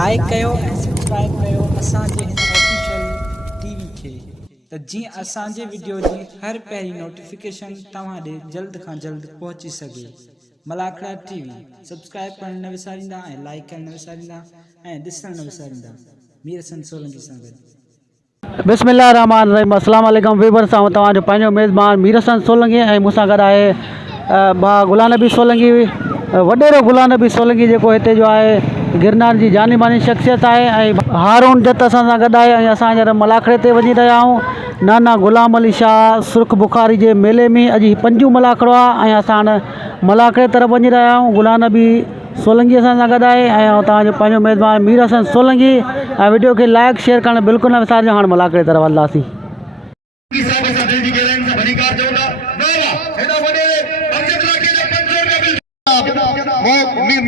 Like कयो ऐं subscribe कयो असांजे हिन ऑफिशियल टीवी खे त जीअं असांजे वीडियो जी हर पहिरीं नोटिफिकेशन तव्हां ॾे जल्द खां जल्द पहुची सघे। मलाखड़ा टीवी सब्सक्राइब करण न विसारींदा ऐं लाइक करण न विसारींदा ऐं ॾिसण न विसारींदा। मीर हसन सोलंकी सां गॾु। बिस्मिल्लाहिर्रहमानिर्रहीम। अस्सलाम वालेकुम वीवर्स, आऊं तव्हांजो पंहिंजो मेज़बान मीर हसन सोलंकी ऐं मूंसां गॾु आहे गुलाम नबी सोलंकी, वॾेरो गुलाम नबी सोलंकी जेको हिते जो आहे गिरनार जी जानी मानी शख़्सियत आहे, ऐं हारून जत असां सां गॾु आहे। ऐं असां हींअर मलाखड़े ते वञी रहिया आहियूं। नाना गुलाम अली शाह सुर्ख बुखारी जे मेले में अॼु पंजूं मलाखड़ो आहे ऐं असां हाणे मलाखड़े तरफ़ वञी रहिया आहियूं। गुलाम नबी सोलंकी असां सां गॾु आहे ऐं तव्हांजो पंहिंजो मेज़बान मीर हसन सोलंकी। ऐं वीडियो खे लाइक शेयर करणु बिल्कुलु न विसारिजो। हाणे मलाखड़े तरफ़ हलंदासीं।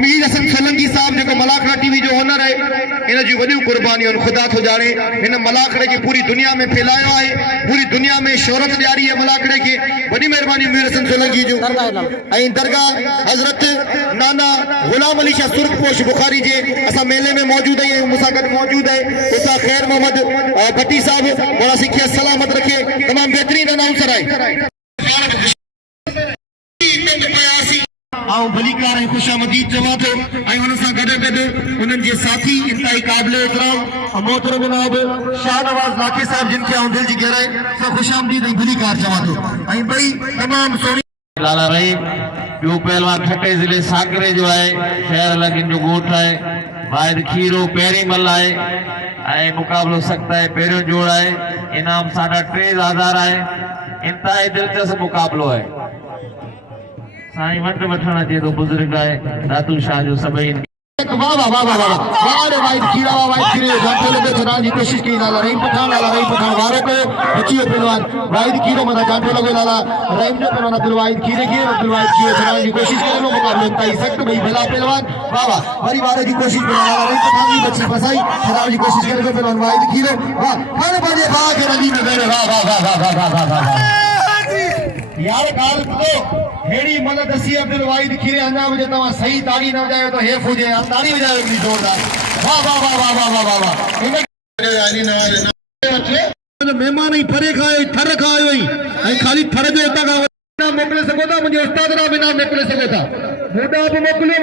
मीर हसन सोलंकी साहब जो मलाखड़ा टीवी जो ओनर है, इन जी वॾियूं कुर्बानियूं खुदा तो जाने। इन मलाखड़े की पूरी दुनिया में फैलायो है, पूरी दुनिया में शोहरत ॾियारी है मलाखड़े की। वॾी मेहरबानी मीर हसन सोलंकी जो। ऐं दरगाह हज़रत नाना गुलाम अली शाह सुर्खपोश बुखारी जे असां मेले में मौजूद आहियूं। मूंसां गॾु मौजूद है उस्ताद खैर मोहम्मद भट्टी साहब, बड़ा सिखिया सलामत रखे, तमाम बेहतरीन अनाउंसर है। भलीकार ऐं खुशामदीद चवां थो ऐं हुन सां गॾु गॾु उन्हनि जे साथी इंतहाई क़ाबिल एतिराम मोहतरम जनाब शाहनवाज़ लाखे साहब, जिन खे दिल जी गहराई सां खुशामदीद ऐं भलीकार चवां थो। ऐं ॿई तमामु सुहिणी लाला रहीम ॿियो पहलवान खटे ज़िले साकरे जो आहे, शहर लॻिन जो ॻोठ आहे। वाहिद खीरो पहिरीं मल आहे ऐं मुक़ाबलो सख़्तु आहे, पहिरियों जोड़ आहे। इनाम 3500 आहे। इंतहाई दिलचस्प मुक़ाबलो आहे। साईं वंड वठण अचे थो, बुज़ुर्ग आहे नाजब शाह जो सभई। वाह वाह वाह वाह वाह वाह वाहिद खीरा वाह वाहिद खीरे घंटे लगे चढ़ाने की कोशिश की। लाला रहीम पठान वारो को बचियो पहलवान वाहिद खीरो मना घंटे लगे। लाला रहीम जो पहलवान अब्दुल वाहिद खीरे की चढ़ाने की कोशिश करे। मुकाबले इंतहाई सख्त भाई भला पहलवान वाह वाह वरी वारे की कोशिश में लाला रहीम पठान की बच्ची फसाई चढ़ाने की कोशिश करे पहलवान वाहिद खीरो वाह खाने बाजे वाह के नदी में गए। वाह वाह वाह वाह वाह वाह वाह यार काल तो हेड़ी मदद दसी अब्दुल वाहिद खीरे अन्ना मुझे तवा सही ताली न जाए तो हे फुजे ताली बजाए इतनी जोरदार। वाह वाह वाह वाह वाह वाह वाह वाह अली नवाज मेहमान ही फरे खाए थर खायो ही ऐं खाली थर जो उता का ना मोकले सको था, मुझे उस्ताद ना बिना मोकले सको था। मोटा पे मोकले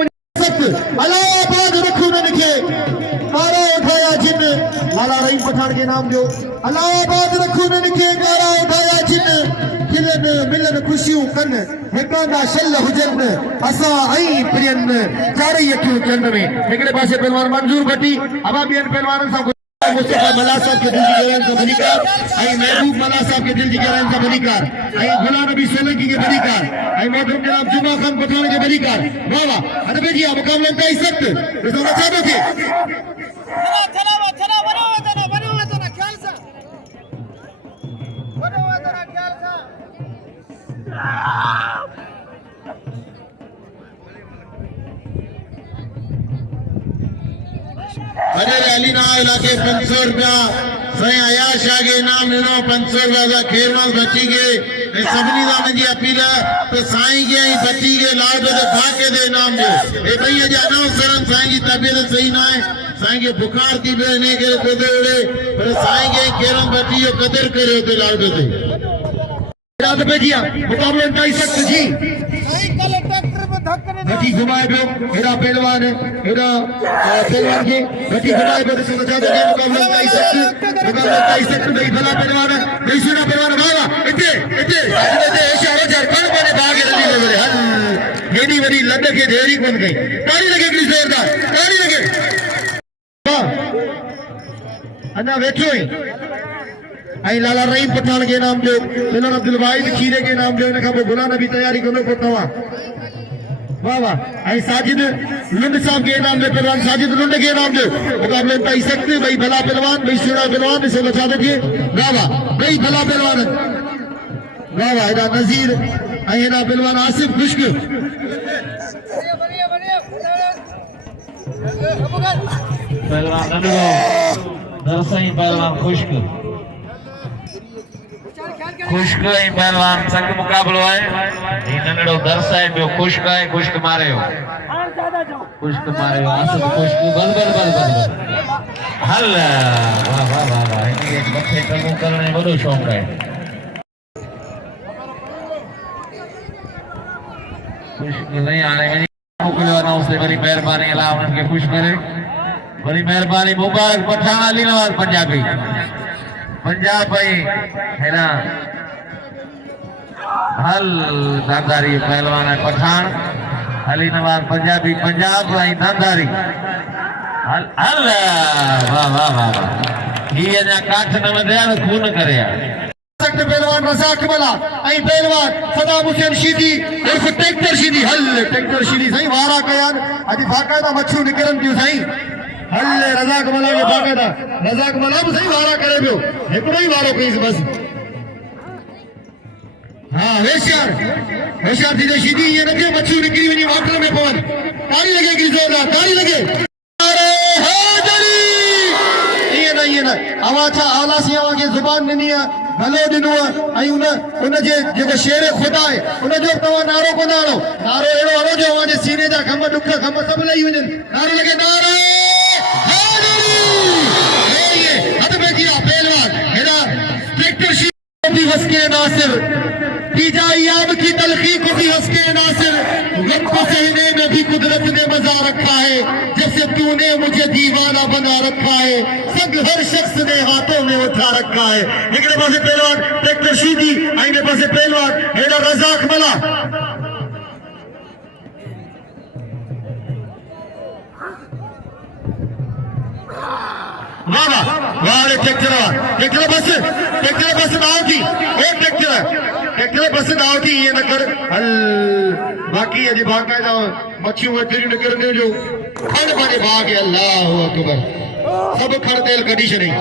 सख्त अल्लाह आबाद रखो न लिखे कारा उठाया जिन। लाला रहीम पठान के नाम जो अल्लाह आबाद रखो न लिखे कारा उठाया जिन। खिलन मिलन खुशियों कन हिकाना शल हुजन असा आई प्रियन चारे यकियो चंद में। एकड़े पासे पहलवान मंजूर भट्टी अबा बियन पहलवान सां मुस्तफा मला साहब के दिल जी गहराई से भलीकार ऐं महबूब मला साहब के दिल जी गहराई से भलीकार ऐं गुलाम नबी सोलंकी के भलीकार ऐं मोहतरम जनाब जुमा खान पठान के भलीकार। वाह वाह अरे जी मुकाबला इंतहाई सख्त रिजवाना चाहते थे। अरे अली ना इलाके 500 रुपया साईं अयाज शाह के इनाम ॾिनो। 500 रुपया खेरवास बची के सभिनी सां मुंहिंजी अपील तो साईं के बची के लाभ ते फाके दे इनाम ॾियो। हे ॿई अॼु अनाउंसर साईं जी तबियत सही न आहे, साईं खे बुखार थी पियो इन करे कोदे उड़े, पर साईं के खेरवास बची जो कदर करे ते लाभ ते रात पे जिया मुकाबला इंतहाई सख्त जी। घटी घुमाए पियो हेड़ा पहलवान हेड़ा पहलवान के घटी घुमाए पियो ॾिसो नचा तो मुकाबला इंतहाई सख्त भई भला पहलवान भई सुना पहलवान। वाह इते इते इते इशारो चार कण बने भागे नदी में बड़े हद हेडी वडी लड के देरी कोन गई। ताली लगे किस जोरदार ताली लगे। वाह अन्ना बैठो ही ऐं लाला रहीम पठान के नाम जो पहलवान अब्दुल वाहिद खीरे के नाम जो इन खां पोइ गुलाम नबी तैयारी करो को तवा। वाह वाह ऐं साजिद लुंड साहब के नाम में पहलवान साजिद लुंड के नाम जो मुकाबले इंतहाई सख्त भाई भला पहलवान भाई सुना पहलवान इसे बचा दीजिए। वाह वाह भाई भला पहलवान वाह वाह हेड़ा नजीर ऐं हेड़ा पहलवान आसिफ खुश्क पहलवान दरसाई पहलवान खुश्क खुश्क ऐं पहलवान संग मुकाबलो है। ये नंढड़ो दर्स है, बियो खुश्क है, खुश्क मारे हो, खुश्क मारे हो, आसत खुश्क बल बल बल बल हल। वाह वाह वाह वाह, इनके मथे कमो करने बड़ो शौक है। खुश्क नहीं आने में मोकलियो ना उसने बड़ी मेहरबानी अल्लाह उनके खुश करे, बड़ी मेहरबानी। मुबारक पठान अली नवाज पंजाबी, पंजाब भाई है ना। हल दादारी पहलवान है पठान अली नवाज पंजाबी, पंजाब भाई दादारी हल हल। वाह वाह वाह, ये ना काठ न वधिया तो खून करे। पहलवान रज़ाक मला ऐं पहलवान सदाम हुसैन शीदी उर्फ ट्रैक्टर शीदी। हल ट्रैक्टर शीदी साईं वारा कयान अॼु बाक़ाइदा मच्छियूं निकिरनि थियूं साईं। हल रज़ाक मला खे बाक़ाइदा रज़ाक मला बि साईं वारा करे पियो, हिकिड़ो ई वारो कईसि बसि। हाँ होशियार होशियार थी त शीदी ईअं न थिए मच्छियूं निकिरी वञी वाटर में पवनि। ताड़ी लॻे हिकिड़ी ज़ोरदार ताड़ी लॻे। ईअं न अवां छा आला सियावा खे ज़ुबान ॾिनी आहे, गलो ॾिनो आहे ऐं उन जे जेको शेर ख़ुदा आहे उनजो तव्हां नारो कोन हणो। नारो अहिड़ो हणो जो अव्हां जे सीने जा खंभ ॾुख खंभ सभु लही वञनि। नारो लॻे नारो हथ में किया पहलवान हेड़ा ट्रैक्टर शीट भी हंस के नासिर तीजा याब की तलखी को भी हंस के नासिर। गम को सहने में भी कुदरत ने मजा रखा है, जैसे तूने मुझे दीवाना बना रखा है, संग हर शख्स ने हाथों में उठा रखा है। हिकिड़े पासे पहलवान ट्रैक्टर शीदी ऐं हिन पासे पहलवान हेड़ा रज़ाक मला। वाह वाह वाह ट्रैक्टर बस दाव थी ओ ट्रैक्टर बस दाव थी। ये न कर हल बाकी अॼु बाक़ाइदा मच्छियूं वेठियूं निकिरंदियूं जो खण पंहिंजे भाउ खे। अल्लाहु अकबर सभु खण तेल कढी छॾियईं।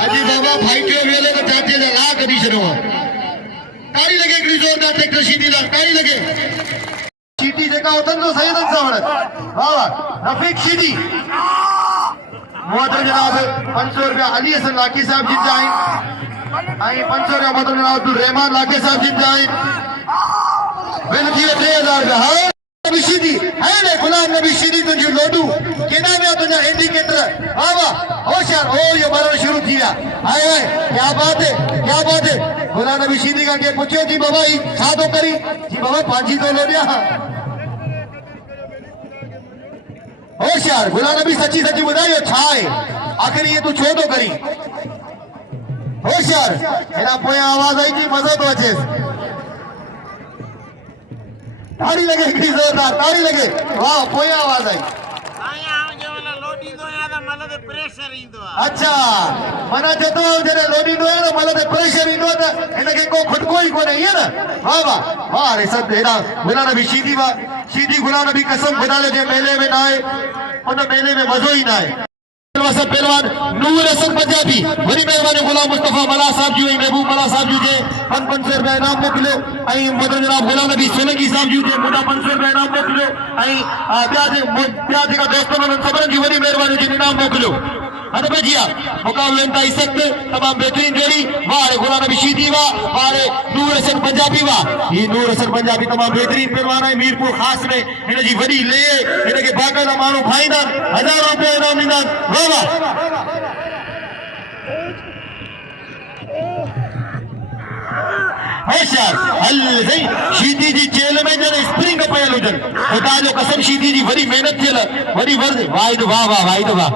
अॼु बाबा फाइटियो वेले त चाचे जा लाह कढी छॾियो आहे। ताड़ी लॻे हिकिड़ी ज़ोरदार ट्रैक्टर शीदी लाइ ताड़ी लॻे। शीदी जेका उथनि थो सही सां वण। वाह वाह रफ़ीक शीदी मोहतरम जनाब 500 रुपया अली हसन लाकी साहब जिंदा आहिनि ऐं 500 रुपया मोहतरम जनाब अब्दुल रहमान लाकी साहब जिंदा आहिनि। बिल थी 3000 रुपया। हाँ नबी शीदी है ने गुलाम नबी शीदी तुंहिंजो लोडू केॾा विया तुंहिंजा इंडिकेटर। वाह वाह होशियार हो इहो ॿरण शुरू थी विया। हाय हाय क्या बात है क्या बात है। गुलाम नबी शीदी खां के पुछियो जी बाबा ही छा थो करी जी बाबा पंहिंजी थो लोॾिया। होशियार गुलाम नबी सची सची ॿुधायो छा आहे आख़िर ये तू छो थो करी। होशियार हेॾा पोयां आवाज़ आई थी मज़ो थो अचेसि। ताड़ी लॻे हिकिड़ी ज़ोरदार ताड़ी लॻे। वाह पोयां आवाज़ आई। अच्छा माना चवंदो जॾहिं लोॾींदो आहे न मल ते प्रेशर ईंदो आहे त हिनखे को खुटको ई कोन्हे ईअं न। वाह वाह वाह रे सभु हेॾा गुलाम नबी शीदी वाह शीदी गुलाम नबी कसम खुदा जे मेले में न आहे उन मेले में मज़ो ई न आहे। पहलवान नूर हसन पंजाबी वरी मेहरबानी गुलाम मुस्तफा मला साहब जी महबूब मला साहब जी जे 500 रुपया इनाम मोकिलियो ऐं मदन जनाब गुलाम नबी सोलंकी साहब जी जे मुंडा 500 रुपया इनाम मोकिलियो ऐं ॿिया जेका दोस्त उन्हनि सभिनी जी वॾी महिरबानी जी इनाम मोकिलियो। हद में जिया मुकाबले इंतहाई सख्त तमाम बेहतरीन जोड़ी। वाह गुलाम नबी शीदी वाह वाह नूर हसन पंजाबी वाह। ये नूर हसन पंजाबी तमाम बेहतरीन पहलवान है। मीरपुर खास में हिन जी वॾी ले हिनखे बाक़ाइदा माण्हू खाईंदा 1000 रुपया इनाम ॾींदा। वाह वाह होशियार हल सही शीदी जी चेल में जॾहिं स्प्रिंग पयल हुजनि खुदा जो कसम शीदी जी वॾी महिनत थियल वॾी वर्ज़ वाहिद वाह वाह वाहिद वाह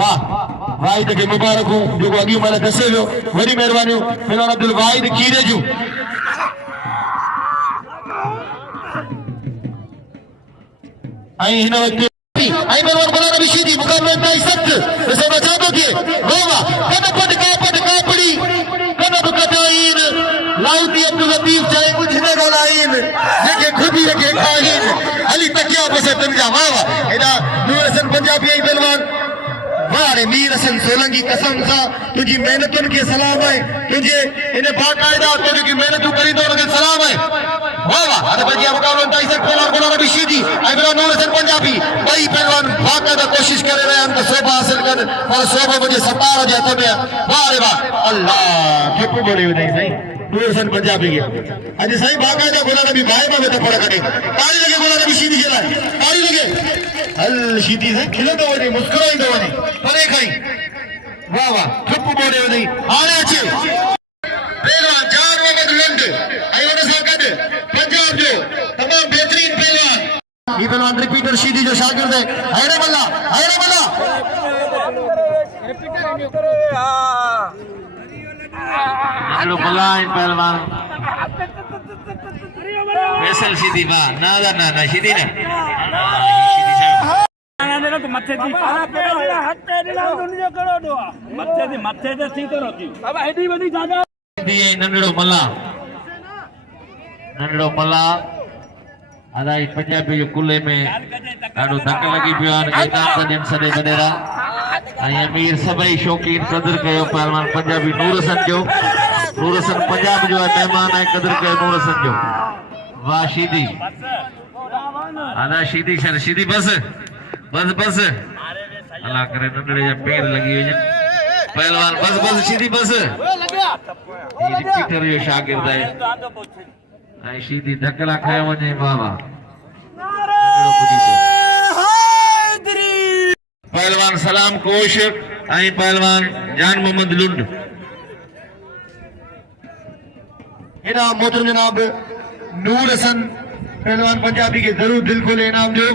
वाह वाहिद खे मुबारक हो जेको अॻी महिल दसे वियो। वॾी महिरबानियूं पहलवान अब्दुल वाहिद खीरे जूं। ऐं हिन वक़्तु ऐं पहलवान गुलाम नबी शीदी मुक़ाबलो इंतहाई सख़्त ॾिसो न छा थो थिए। वाह वाह कन पट कापड़ी कन बि कटाइन लाउती अब्दुल लतीफ़ चाहे कुछ न ॻाल्हाइन जेके खुदी रखे खाइन हली तकिया बस तुंहिंजा। वाह वाह हेॾा नूर हसन पंजाबी ऐं पहलवान वारे मीर हसन सोलंकी कसम सा तुझी मेहनतुन के सलाम है तुझे इन्हें बाकायदा तुझे की मेहनतू करी तो उनके सलाम है वाह वाह अरे बजिया मुकाबला ताई से पहलवान गुलाम नबी शीदी आई मेरा नूर हसन पंजाबी भाई पहलवान बाकायदा कोशिश कर रहे हैं उनका शोभा हासिल कर और शोभा मुझे 17 जाते में वाह रे वाह अल्लाह ठेकू बोले हुए नहीं सही नूर हसन पंजाबी के आज सही बाकायदा गुलाम नबी भाई में तो पड़ा कटे ताली लगे गुलाम नबी शीदी खेला ताली लगे हल शीदी से खिले तो वही मुस्कुराई तो वही परे खाई वाह वाह ठप्पू बोले हुए नहीं आने अच्छे पहलवान जान मोहम्मद लुंड आयो ने साकद पंजाब जो तमाम बेहतरीन पहलवान ये पहलवान रिपीटर शीदी जो शागिर्द है हैरे मल्ला हेलो बलाइन पहलवान वैसल शीदी बा ना शीदी ना मथे दी हत्ते दिला दुनिया करो दो मथे दे थी करो थी अब एडी वडी जागा दी नंडड़ो मल्ला अदाई पंजाबी जो कुले में ॾाढो धक लगी पियो आहे इनाम कजन सॾे बडेरा ऐं अमीर सभई शौक़ीन क़दुरु कयो पहलवान पंजाबी नूर हसन पंजाब जो आहे महिमान आहे क़दुरु कयो नूर हसन जो वाह शीदी अदा शीदी बस अल्लाह करे नंढड़े जा पेर लगी वञनि पहलवान बस शीदी बस ये रिपीटर जो शागिर्द आहे ऐं शीदी धकला खाए वञे बाबा पहलवान सलाम कोश ऐं पहलवान जान मोहम्मद लुंड इनाम मोहतरम जनाब नूर हसन पहलवान पंजाबी के जरूर दिल खोले इनाम जो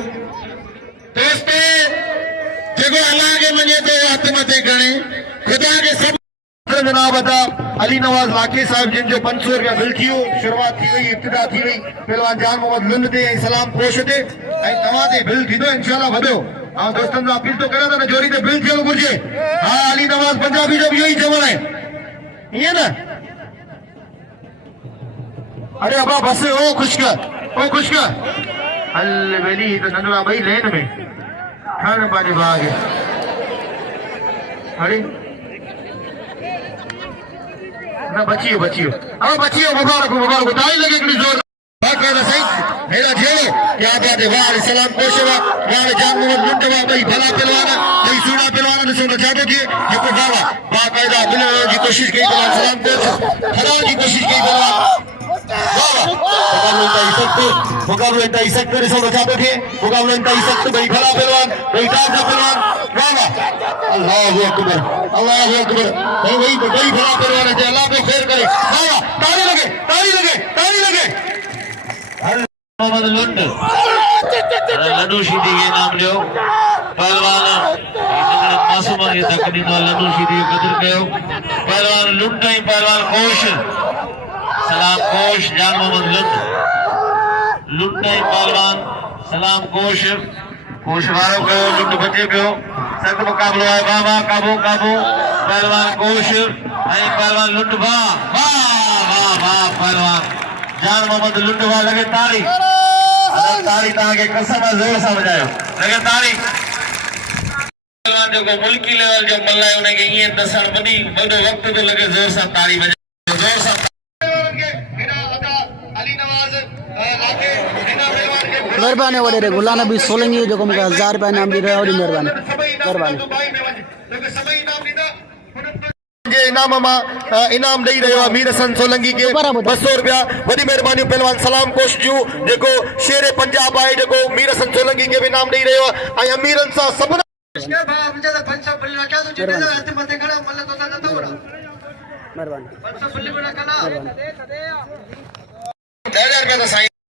दोस्तों जगो अल्लाह के मने तो हथ मथे गणे खुदा के सब जनाब अदा अली नवाज लाके साहब जिन जो 500 रुपया बिल थियो शुरुआत थी हुई इब्तिदा थी हुई पहलवान जान मोहम्मद लुंड दे सलाम कोश दे तवा दे बिल थी दो इंशाल्लाह वधो हां दोस्तन जो अपील तो करा था ना जोरी दे बिल थियो गुरजे हां अली नवाज पंजाबी जो भी यही चवण है ये ना अरे अबा बस ओ खुशका हल वेली तो नंगला भाई लेन में खान पानी भाग अरे ना बचियो मुबारक ताली लगे इतनी जोर बाकायदा सही मेरा झेलो क्या बात है वाह सलाम कोशवा वाह जान मोहम्मद लुंड वाह भाई भला पहलवान भाई सुना पहलवान ने सुना चाहते थे ये को बाबा बाकायदा मिलने की कोशिश की पहलवान सलाम कोश हराने की कोशिश की पहलवान मुकाबला इंता इसक करे सब चाहते थे मुकाबला इंता इसक भाई भला पहलवान भाई ताजा पहलवान वाह अल्लाहु अकबर भाई भला पहलवान है अल्लाह को खैर करे वाह ताली लगे मोहम्मद लुंड लड्डू शीदी के नाम लियो पहलवान मासूम के तकनी तो लड्डू शीदी को कदर कयो पहलवान लुंड ऐं पहलवान कोश सलाम कोश जान मोहम्मद लुंड ऐं पहलवान सलाम कोश वारो कयो लुंड बचे पियो सक मुकाबलो आहे वाह काबू पहलवान कोश ऐं पहलवान लुंड वाह पहलवान जान मोहम्मद लुंड वाह लगे ताली ताके कसम जोर सां वजायो लगे ताली पहलवान जो मुल्की लेवल जो मल्ला है उनके ये दसण बड़ी बड़ो वक्त तो लगे जोर सां ताली वजायो जोर सां मेहरबानी वॾेरे गुलाम नबी सोलंकी जो मूंखे 1000 रुपया इनाम ॾई रहियो वॾी मेहरबानी इनाम दई रहियो आहे मीर हसन सोलंकी के 200 रुपया वॾी महिरबानी पहलवान सलाम कोश जो जेको शेर पंजाब आहे जेको मीर हसन सोलंकी के इनाम दई रहियो आहे ऐं अमीरन सां सभिनी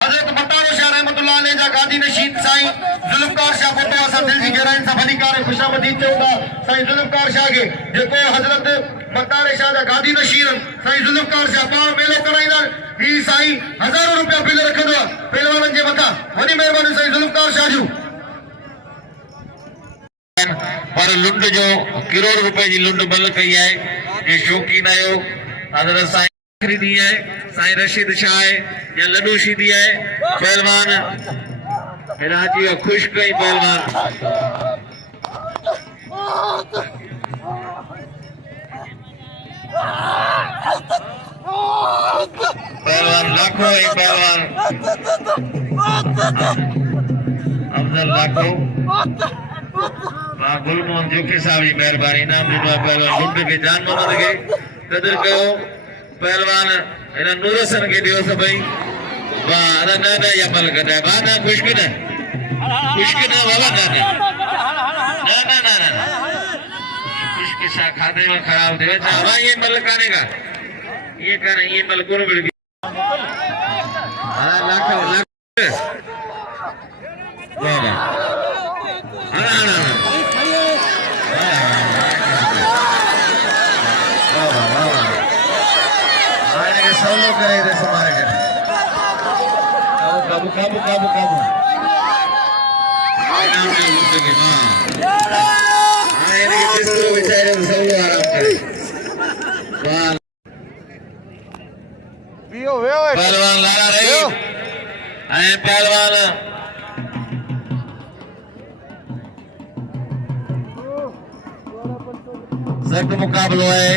हज़रत बटारो शाह रहमतुल्लाह अलैह जा गादी नशीद साईं जुल्फकार शाह फोटो असां दिल जी गहराइन सां भलीकार खुशामदीद चऊंदा साईं जुल्फकार शाह के जेको हज़रत बटारे शाह जा गादी नशीद साईं जुल्फकार शाह पाण मेलो कराईंदा ही साईं हज़ारों रुपया बिल रखंदो पहलवाननि जे मथां वॾी महिरबानी साईं जुल्फकार शाह जूं पर लुंड जो करोड़ रुपए जी लुंड बल कई आहे जे शौकीन आयो हज़रत साईं दी है साईं रशीद शाह है या लड्डू शीदी है पहलवान राजी खुश कई पहलवान पहलवान लाखो एक पहलवान अफजल लाखो गुलमोहन जोखी साहब जी मेहरबानी इनाम दिनो पहलवान लुंड के जान मोहम्मद के कदर कयो पहलवान इन नूरसन के दियो सभई वाह ना ना या मल कदा बा ना खुश के ना बाबा ना खुश के सा खादे में खराब देवे चावा ये मल काने का ये कर ये मल कोन बिड़ लाखो वाह सोलो करे रे समारे के काबू काबू काबू काबू नाम नहीं उठेगे हां ये किसको बेचारे सोलो आराम करे वाह पियो वे पहलवान लाला रे आए पहलवान सख्त मुकाबला है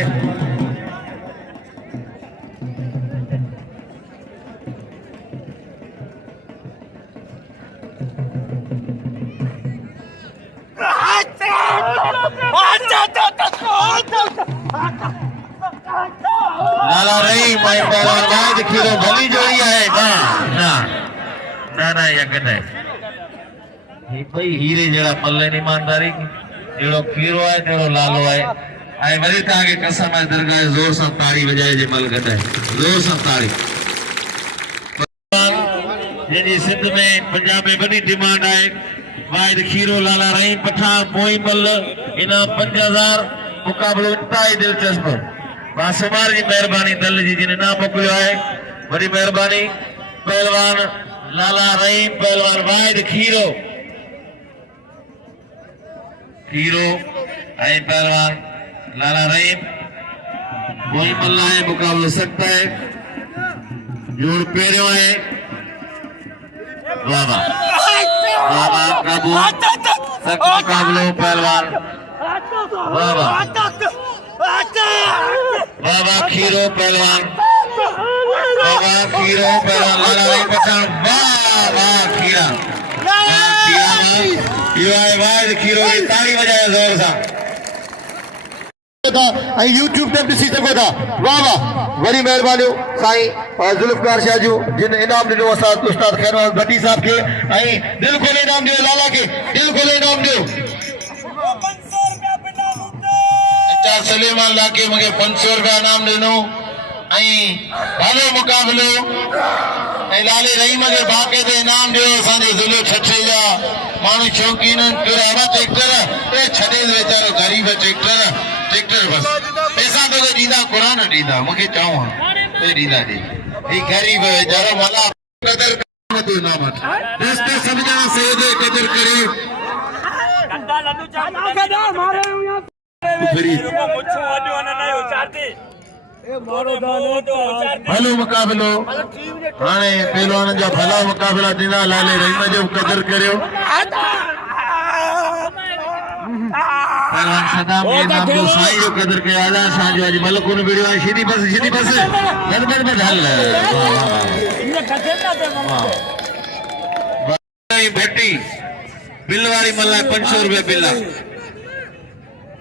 लाला रही माई पहलवान वाद खीरो भली जोड़ी है ना ना ना ना यकन है ये भाई हीरे जड़ा मल्ले नहीं ईमानदारी जेड़ो खीरो है जेड़ो लालो है आई वरी ता के कसम है दरगाह जोर से ताड़ी बजाए जे मल गदा है जोर से ताड़ी जी सिंध में पंजाब में बड़ी डिमांड है वाद खीरो लाला रही पठान पोई मल इना 5000 मुकाबलो इंतहाई दिलचस्प बासुमार जी मेहरबानी दल जी जिन नाम मोकलियो है बड़ी मेहरबानी पहलवान लाला रही पहलवान वाद खीरो खीरो आई पहलवान लाला रही कोई मल्ला है मुकाबलो सकता है जोड़ पेरियो है वाह वाह काबू सख्त मुकाबलो पहलवान वाह वाह बाबा खीरो पहलवान लाला रही पठान वाह खीरा यो आए वाद खीरो की ताली बजाए जोर सा YouTube ते ॾिसी सघो था वाह वाह वरी महिरबानी साईं ज़ुल्फ़कार शाह जो जिन इनाम ॾिनो असां उस्ताद खैरवाल भट्टी साहब खे ऐं दिल खोले इनाम ॾियो लाला खे दिल खोले इनाम ॾियो सलेमान लाके मूंखे 500 रुपया इनाम ॾिनो ऐं भालो मुक़ाबिलो ऐं लाले रहीम खे बाक़ाइदे इनाम ॾियो असांजे ज़िले छठे जा माण्हू शौक़ीन किराया ट्रैक्टर ए छॾे वीचारो ग़रीब ट्रैक्टर बस पैसा तो ॾींदा क़ुरान ॾींदा मूंखे चऊं ए ॾींदा ही ग़रीब वीचारो मला क़दर तो इनाम दोस्तों सब ॼणा सही क़दर करियो कंदा लड्डू चाट मारे भलो मुकाबलो हाणे पहलवान जा भला मुकाबला ॾिना लाले रहीम जो क़दर करियो पहलवान सदाम के नाम जो साईं जो क़दर कयो आज़ाद शाह जो अॼु मलकुन वीडियो आहे शीदी बस गड़बड़ में हल भट्टी बिल वारी मल्ला 500 रुपया बिल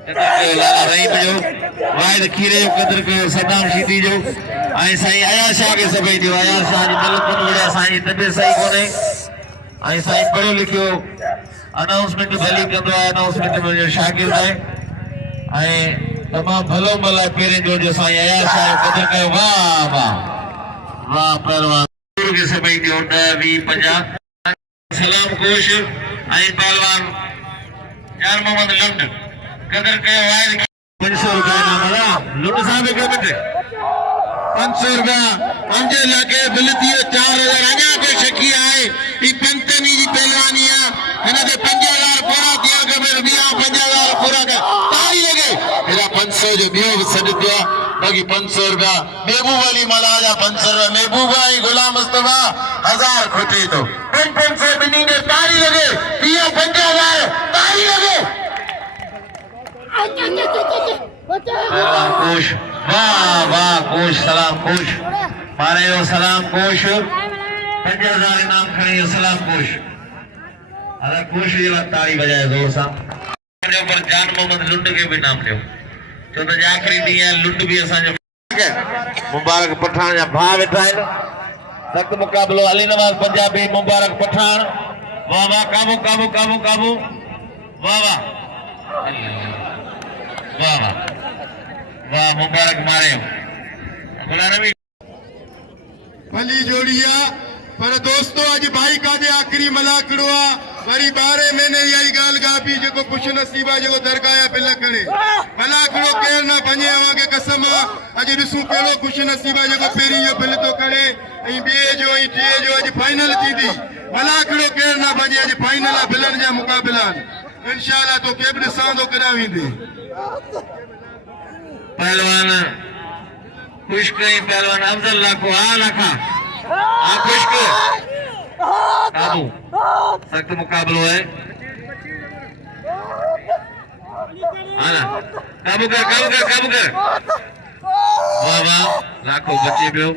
लाला रहीम जो वाहिद खीरे जो क़दर कयो सदाम शीदी जो ऐं साईं अयाज़ शाह के सभई जो अयाज़ शाह जो मलकुन वीडियो साईं तबियत सही कोन्हे ऐं साईं पढ़ियो लिखियो अनाउंसमेंट भली कंदो आहे अनाउंसमेंट में जो शागिर्द आहे ऐं तमामु भलो मल आहे पहिरें जो साईं अयाज़ शाह जो क़दर कयो वाह वाह वाह पहलवान के सभई जो 10 20 50 सलाम कोश ऐं पहलवान यार मोहम्मद लुंड क़दर कयो आहे 500 रुपया इनाम लुंड साहब हिकिड़ो मिंट 500 रुपया 5 लखे बिल थी 4000 अञा को शकी आहे ही पंतनी जी पहलवानी आहे हिन ते 5000 पूरा थिया के फिर ॿिया 5000 पूरा कर ताली लगे हेॾा 500 जो ॿियो बि सॾु थियो बाक़ी 500 रुपया महबूब अली मला जा 500 रुपया महबूब आई गुलाम मुस्तफा 1000 खुटे तो 500 ॿिन्ही ने ताली लगे ॿिया 5000 ताली लगे कोश वाह वाह कोश सलाम कोश मारे हो सलाम कोश 5000 इनाम खड़े सलाम कोश अगर कोश जी वक्त ताड़ी बजाए जोर सा पर जान मोहम्मद लुंड के भी नाम लियो तो आखिरी दी है लुंड भी असांजो मुबारक पठान या भा वेठा है सख्त मुकाबलो अली नवाज पंजाबी मुबारक पठान वाह वाह काबू काबू काबू काबू वाह वाह वाह वाह वाह मुबारक मारे बोला नबी भली जोड़िया पर दोस्तों आज भाई का जे आखिरी मलाखड़ो आ वरी 12 महीने यही गाल गापी जो खुश नसीबा जो दरगाह पे लकड़े मलाखड़ो केर ना बने आवा के कसम आज दिसू केड़ो खुश नसीबा जो पेरी जो बिल तो करे ए बे जो ए टे जो आज फाइनल थींदी मलाखड़ो केर ना बने आज फाइनल आ बिलन जा मुकाबला इंशाल्लाह तो केब सादो करा वेंदी पहलवान खुश कई पहलवान अफजल को आ लखा आ खुश के काबू सख्त मुकाबलो है आना काबू कर वाह वाह लाखो बचे पियो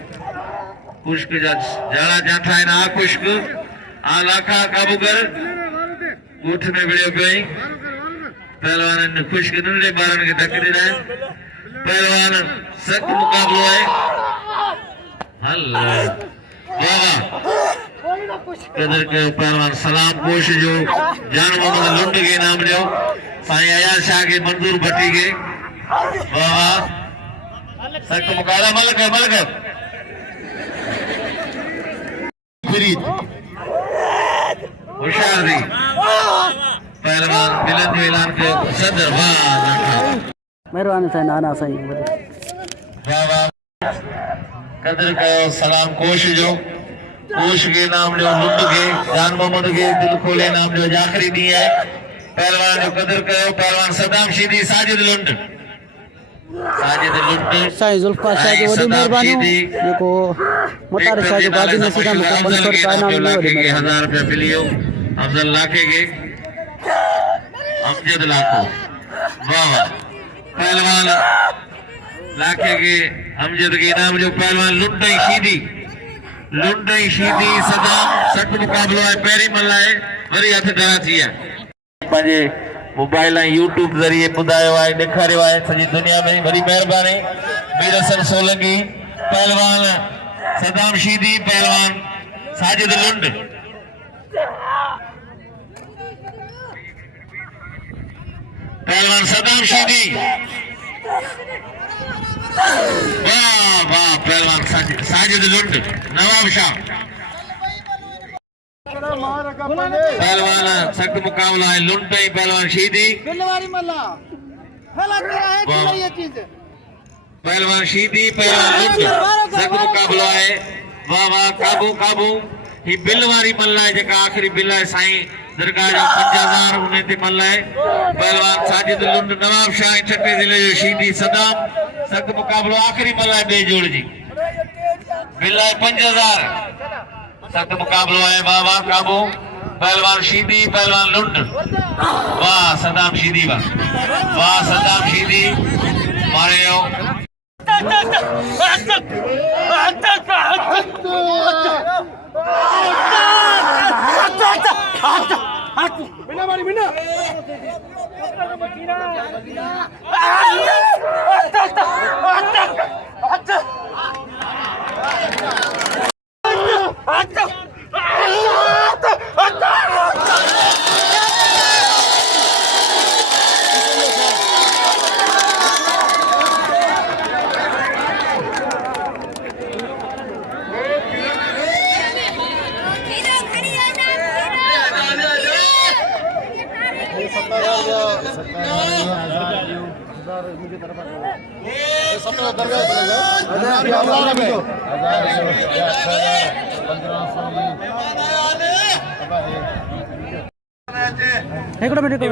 खुश के जड़ा जाठा है ना खुश के आ लाखा काबू कर उठ में बिड़ियो पियो पहलवान ने खुश के नंढे बारन के धक्के दे रहा है पहलवान सख्त मुकाबलो है अल्लाह वाह कदर के पहलवान सलाम कोश जो जान मोहम्मद लुंड के नाम लियो साईं अयाज शाह के मंजूर भट्टी के वाह वाह सख्त मुकाबला मलक फरीद होशियार दी पहलवान बिलन जो ऐलान के सदर वाह मेहरबानी साईं नाना साईं वाह वाह कदर कयो सलाम कोश जो कोश के नाम लियो लुंड के जान मोहम्मद के दिल खोले नाम लियो आखिरी दी है पहलवान जो कदर कयो पहलवान सदाम शीदी साजिद लुंड साईं जुल्फकार शाह जो वॾी महिरबानी जेको मुतारिफ़ शाह जो गादी नसीदा मूंखे 500 रुपया इनाम मिलियो 1000 रुपया मिलियो अफजल लाखे के अमजद लाखो वाह वाह पहलवान लाखे के अमजद के इनाम जो पहलवान लुंड शीदी सदाम सख्त मुकाबलो है पहिरीं मल्ला है वरी हथ डरा थी है पंहिंजे मोबाइल ऐं यूट्यूब ज़रिए ॿुधायो आहे ॾेखारियो आहे सॼी दुनिया में वरी महिरबानी मीर हसन सोलंकी पहलवान सदाम शीदी पहलवान साजिद लुंड पहलवान सदाम शीदी वाह वाह पहलवान साजिद लुंड नवाब शाह पहलवान सख्त मुकाबला है लुंड पे पहलवान शीदी पहलवान शीदी पहलवान लुंड सख्त मुकाबला है वाह वाह काबू काबू ही बिल वारी मल्ला है जेका आखिरी बिल है साईं दरगाह जो 5000 उन ते मल्ला है पहलवान साजिद लुंड नवाब शाह छठे जिले जो शीदी सदाम सख्त मुकाबलो आखिरी मल्ला है बे जोड़ जी बिल है 5000 सख्त मुकाबलो है वाह वाह काबू पहलवान शीदी पहलवान लुंड वाह सदाम शीदी वाह सदाम शीदी मारे हो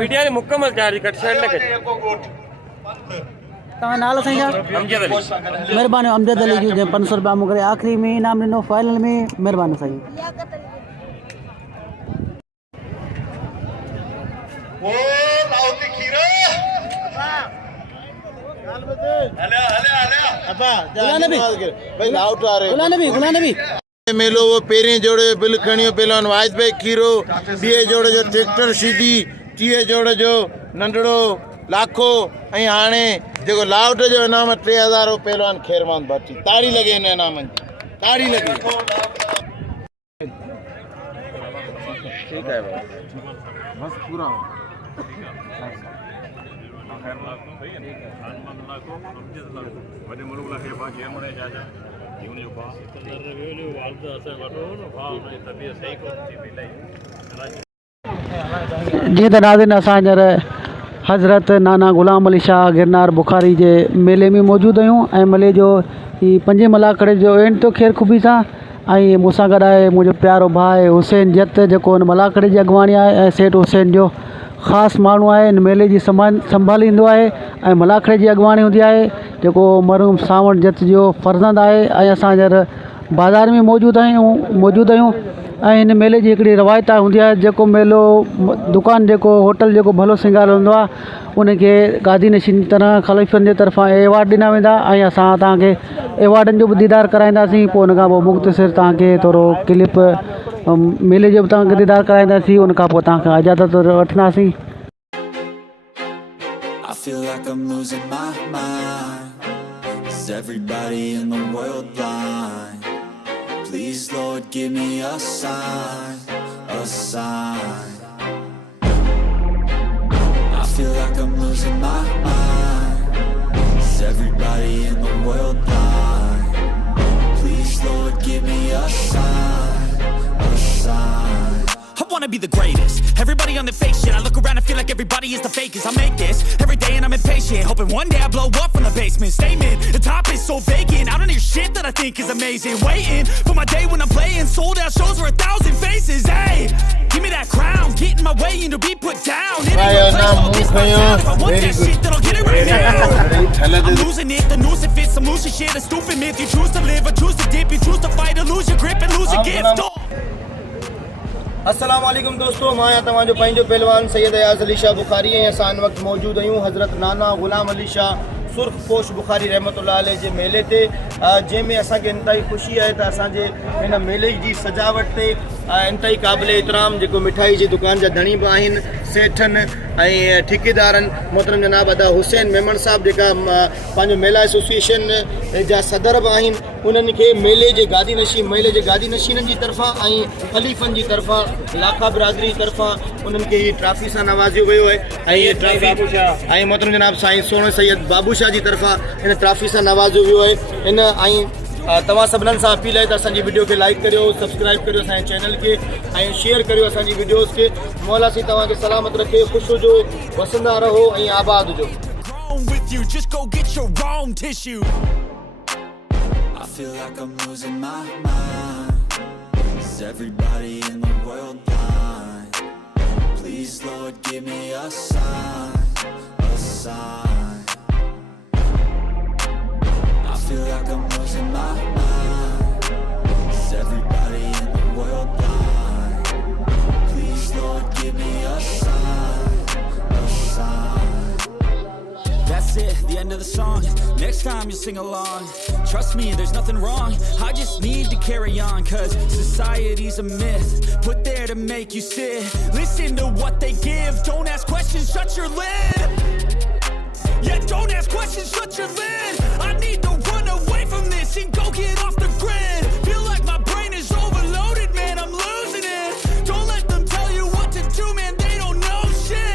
वीडियो ने मुकम्मल चार्ज कट साइड लगे तव्हां नालो साईं अमजद अली महिरबानी अमजद अली जो 500 रुपया मूंखे आखिरी में इनाम ॾिनो फाइनल में महिरबानी साईं ओ लाओ ते खीरो हले मेलो वो पेरें जोड़े बिल खणियो पहलवान वाहिद भाई खीरो, ॿिए जोड़े जो ट्रैक्टर शीदी, टीए जोड़े जो नंढड़ो लाखो ऐं हाणे जेको लाउट जो इनाम 3000 पहलवान खैरमान बाटी। ताड़ी लगे इन इनामनि जी, ताड़ी लगे। ठीक है बस पूरा जी त नाज़रीन असां हींअर हज़रत नाना ग़ुलाम अली शाह गिरनार बुखारी जे मेले में मौजूदु आहियूं ऐं मेले जो ही 5 मलाखड़े जो एंड तो ख़ैर ख़ूबी सां ऐं मूंसां गॾु आहे मुंहिंजो प्यारो भाउ हुसैन जत जेको हुन मलाखड़े जी अॻुवाणी आहे ऐं सेठ हुसैन जो ख़ासि माण्हू आहे। हिन मेले जी संभालींदो आहे ऐं मलाखड़े जी अॻुवाणी हूंदी आहे जेको मरहूम सावण जत जो फर्ज़ंद आहे। ऐं असां हींअर बाज़ार में मौजूदु आहियूं ऐं हिन मेले जी हिकिड़ी रवायत हूंदी आहे जेको मेलो दुकान जेको होटल जेको भलो सिंगार हूंदो आहे उनखे गादी नशीन तरह ख़लीफ़नि जे तरफ़ां एवॉर्ड ॾिना वेंदा ऐं असां तव्हांखे एवॉर्डनि जो बि दीदार कराईंदासीं। पोइ उनखां पोइ मुख़्तसिर तव्हांखे थोरो क्लिप मेले जो बि तव्हांखे दीदार कराईंदासीं। उनखां पोइ तव्हांखां इजाज़त वठंदासीं। I feel like I'm losing my mind. Is everybody in the world blind? Please, Lord, give me a sign, a sign. I feel like I'm losing my mind. Is everybody in the world blind? Please, Lord, give me a sign, a sign. I wanna be the greatest. Everybody on the fake shit. I look around and feel like everybody is the fakest. I make this every day and I'm impatient, hoping one day I blow up from the basement. Statement, the top is so vacant. I don't hear shit that I think is amazing. Waiting for my day when I'm playing sold out shows for 1,000 faces. Hey, give me that crown, get in my way and to be put down. It ain't no place, I'll get my sound. If I want that shit, then I'll get it right now. I'm losing it, the noose it fits. I'm losing shit, a stupid myth. You choose to live or choose to dip. You choose to fight or lose your grip and lose a gift. अस्सलाम वालेकुम दोस्तों, मां आहियां तव्हांजो पंहिंजो पहलवान सैयद अयाज़ अली शाह बुखारी ऐं असां हिन वक़्तु मौजूदु आहियूं हज़रत नाना ग़ुलाम अली शाह सुर्ख पोश बुखारी रहमतुल्लाह अलैह जे मेले ते, जंहिंमें असांखे इंतहाई ख़ुशी आहे त असांजे हिन मेले जी सजावट ते इंतहाई क़ाबिल एतिराम जेको मिठाई जी दुकान जा धणी बि आहिनि, सेठनि ऐं ठेकेदारनि, मोहतरम जनाब अदा हुसैन मेमण साहब जेका पंहिंजो मेला एसोसिएशन जा सदर बि आहिनि, उन्हनि खे मेले जे गादी नशीननि जी तरफ़ां ऐं ख़लीफ़नि जी तरफ़ां लाखा बिरादरी तरफ़ां उन्हनि खे हीअ ट्रॉफी सां नवाज़ियो वियो आहे ऐं हीअ ट्रॉफी ऐं मोहतरम जनाब साईं सोणे सैयद बाबू शाह जी तरफ़ां हिन ट्रॉफी सां नवाज़ियो वियो आहे। हिन ऐं तव्हां सभिनीनि सां अपील आहे त असांजी वीडियो खे लाइक करियो, सब्सक्राइब करियो असांजे चैनल खे ऐं शेयर करियो असांजी वीडियोज़ खे। मौला साईं तव्हांखे सलामत रखे, ख़ुशि हुजो, वसंदा रहो ऐं आबाद हुजो। I feel like I'm losing my mind. Is everybody in the world blind? Please, Lord, give me a sign, a sign. I feel like I'm losing my mind. Is everybody in the world blind? Please, Lord, give me a sign, a sign. That's it, the end of the song. Next time you sing along. Trust me, there's nothing wrong. I just need to carry on, cause society's a myth put there to make you sit. Listen to what they give. Don't ask questions, shut your lid. Yeah, don't ask questions, shut your lid. I need to run away from this and go get off the grid. Feel like my brain is overloaded, man, I'm losing it. Don't let them tell you what to do, man, they don't know shit.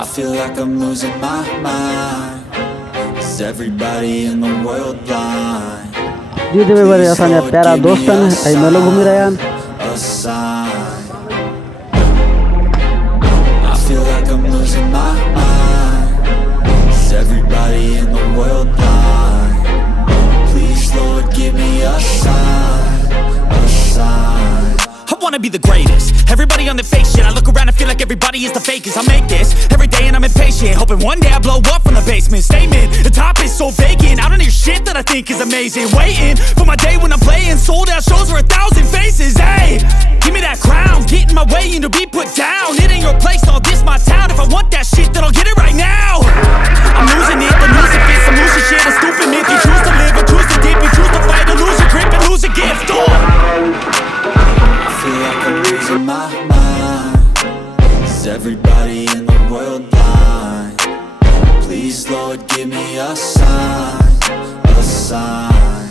I feel like I'm losing my mind. Is everybody in the world blind? जी देवे वारे असांजा प्यारा दोस्तन ऐं मेलो घुमी रहिया आहिनि। A sign. I feel like I'm losing my mind. Is everybody in the world blind? Please, Lord, give me a sign, a sign. wanna be the greatest. Everybody on the fake shit, I look around and feel like everybody is the fakest. I make this every day and I'm impatient, hoping one day I blow up from the basement. Statement, the top is so vacant, I don't hear shit that I think is amazing. Waiting for my day when I'm playing sold out shows for 1,000 faces. Hey, give me that crown, get in my way and to be put down. It ain't your place, no, this my town. If I want that shit, then I'll get it right now. I'm losing it, the music fits, I'm losing shit, a stupid myth. You choose to live or choose to dip, you choose to fight or lose your grip and lose a gift. Oh. I feel like I'm losing my mind. Is everybody in the world blind? Please, Lord, give me a sign, a sign.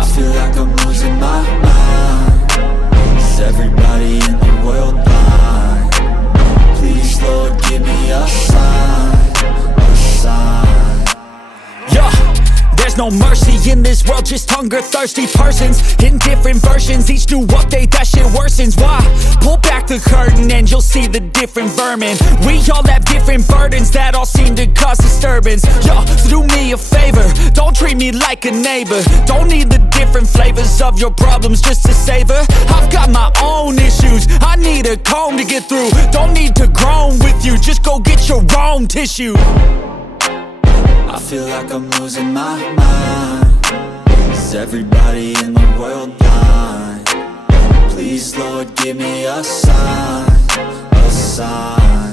I feel like I'm losing my mind. Is everybody in the world blind? Please, Lord, give me a sign, a sign. Yeah. There's no mercy in this world, just hunger-thirsty persons in different versions. Each new update, that shit worsens. Why? Pull back the curtain and you'll see the different vermin. We all have different burdens that all seem to cause disturbance. Yo, so do me a favor, don't treat me like a neighbor. Don't need the different flavors of your problems just to savor. I've got my own issues, I need a comb to get through. Don't need to groan with you, just go get your own tissue. I feel like I'm losing my mind. Is everybody in the world blind? Please, Lord, give me a sign, a sign.